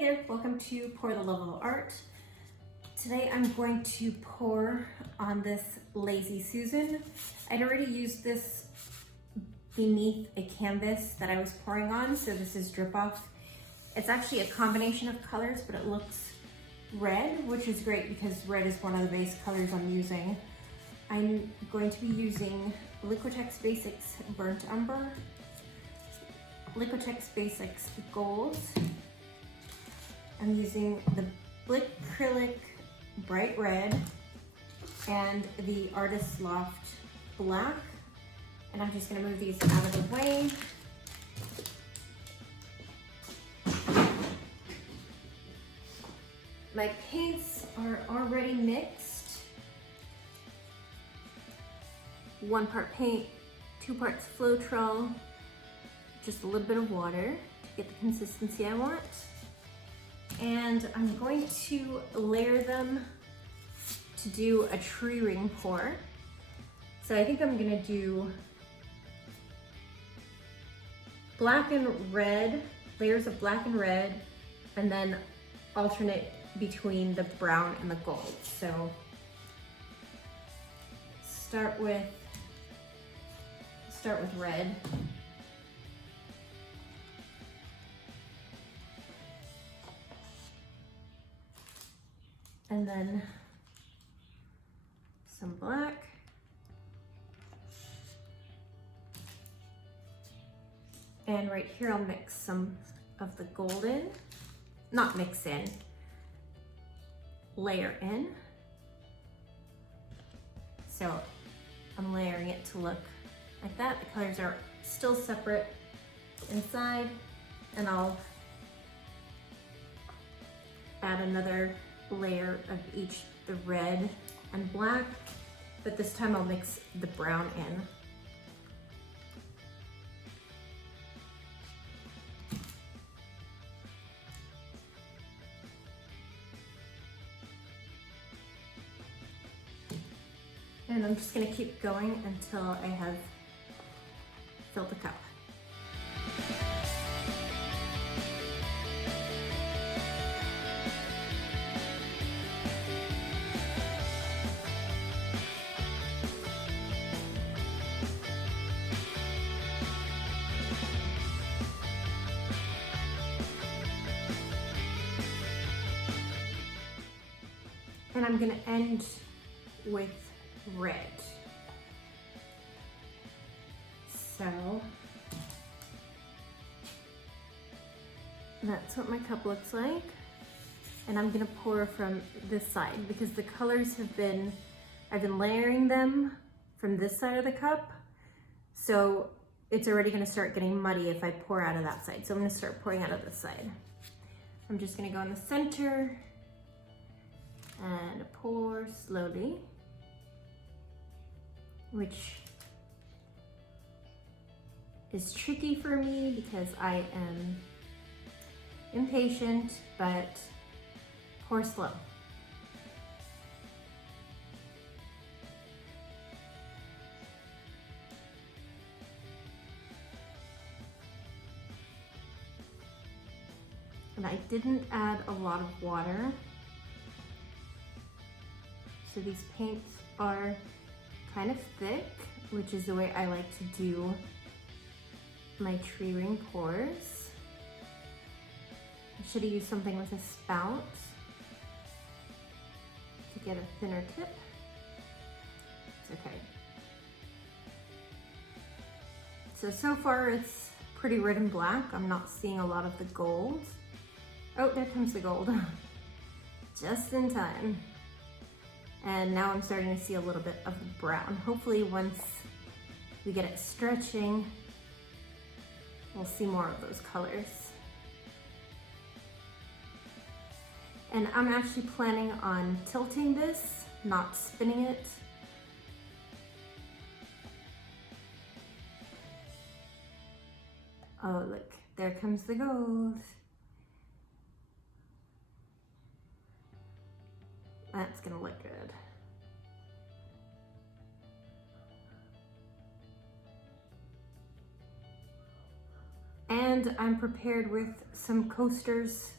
Hey there, welcome to Pour the Love of Art. Today I'm going to pour on this Lazy Suzan. I'd already used this beneath a canvas that I was pouring on, so this is drip off. It's actually a combination of colors, but it looks red, which is great because red is one of the base colors I'm using. I'm going to be using Liquitex Basics Burnt Umber, Liquitex Basics Gold. I'm using the Acrylic Bright Red and the Artist Loft Black. And I'm just gonna move these out of the way. My paints are already mixed. 1 part paint, 2 parts Floetrol, just a little bit of water to get the consistency I want. And I'm going to layer them to do a tree ring pour. So I think I'm gonna do black and red, layers of black and red, and then alternate between the brown and the gold. So start with red. And then some black. And right here I'll mix some of the golden, not mix in, layer in. So I'm layering it to look like that. The colors are still separate inside, and I'll add another layer of each, the red and black, but this time I'll mix the brown in. And I'm just gonna keep going until I have filled the cup. And I'm gonna end with red. So that's what my cup looks like. And I'm gonna pour from this side because the colors I've been layering them from this side of the cup. So it's already gonna start getting muddy if I pour out of that side. So I'm gonna start pouring out of this side. I'm just gonna go in the center and pour slowly, which is tricky for me because I am impatient, but pour slow. And I didn't add a lot of water. So these paints are kind of thick, which is the way I like to do my tree ring pours. I should have used something with a spout to get a thinner tip. It's okay. So far it's pretty red and black. I'm not seeing a lot of the gold. Oh, there comes the gold. Just in time. And now I'm starting to see a little bit of the brown. Hopefully once we get it stretching, we'll see more of those colors. And I'm actually planning on tilting this, not spinning it. Oh, look, there comes the gold. That's gonna look good. And I'm prepared with some coasters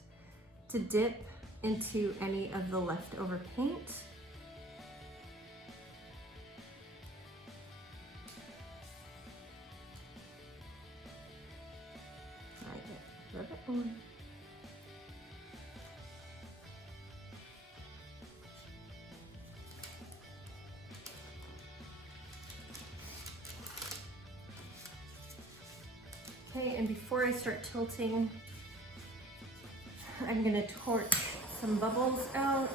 to dip into any of the leftover paint. I get a little bit more. Okay, and before I start tilting, I'm gonna torch some bubbles out.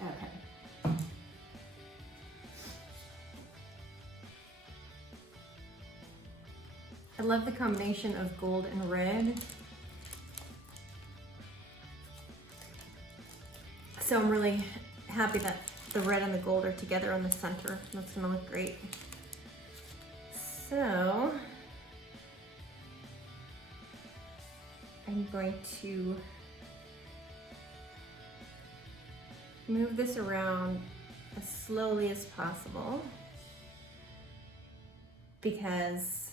Okay. I love the combination of gold and red. So I'm really happy that the red and the gold are together on the center. That's gonna look great. So I'm going to move this around as slowly as possible because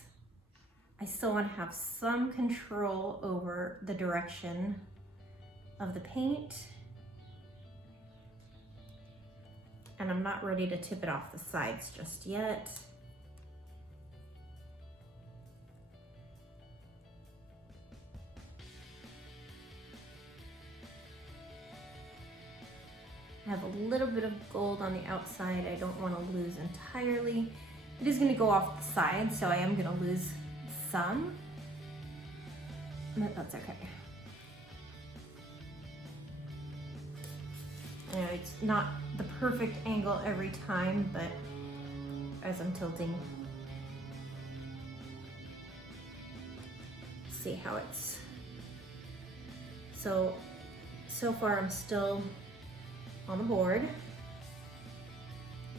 I still want to have some control over the direction of the paint. And I'm not ready to tip it off the sides just yet. I have a little bit of gold on the outside I don't want to lose entirely. It is going to go off the side, so I am going to lose some, but that's okay. You know, it's not the perfect angle every time, but as I'm tilting, see how it's, so far I'm still on the board.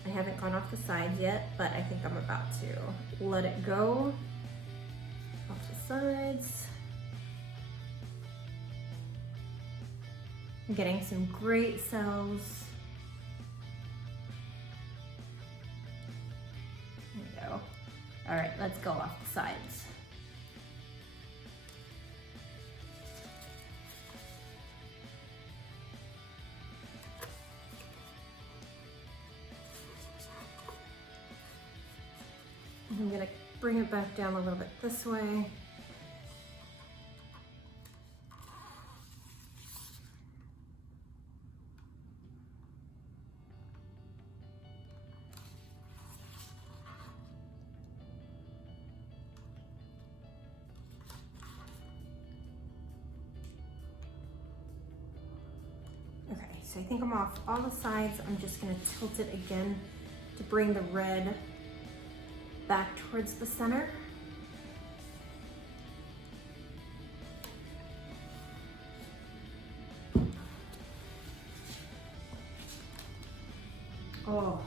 I haven't gone off the sides yet, but I think I'm about to let it go off the sides. I'm getting some great cells. There we go. All right, let's go off the sides. I'm gonna bring it back down a little bit this way. Okay, so I think I'm off all the sides. I'm just gonna tilt it again to bring the red back towards the center. Oh,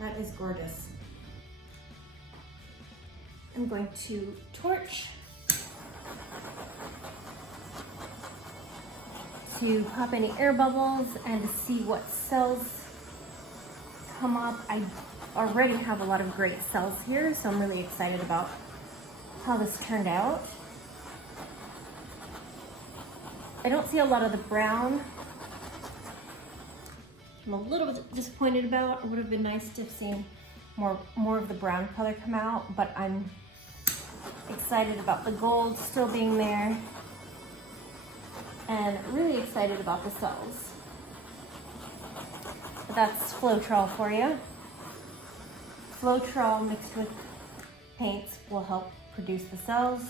that is gorgeous. I'm going to torch to pop any air bubbles and to see what cells come up. I already have a lot of great cells here, so I'm really excited about how this turned out. I don't see a lot of the brown. I'm a little bit disappointed about. It would have been nice to have seen more of the brown color come out, but I'm excited about the gold still being there and really excited about the cells. But that's Floetrol for you. Floetrol mixed with paints will help produce the cells.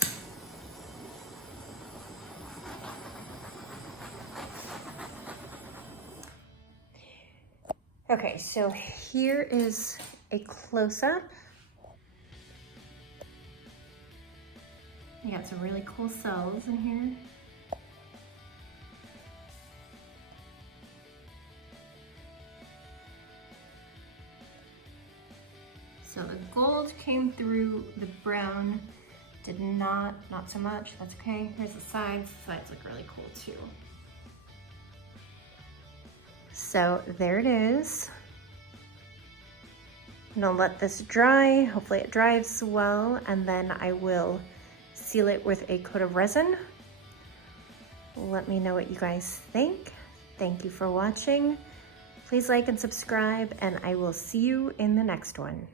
Okay, so here is a close-up. You got some really cool cells in here. So the gold came through, the brown did not so much, that's okay. Here's the sides look really cool too. So there it is. gonna let this dry. Hopefully it dries well, and then I will seal it with a coat of resin. Let me know what you guys think. Thank you for watching. Please like and subscribe, and I will see you in the next one.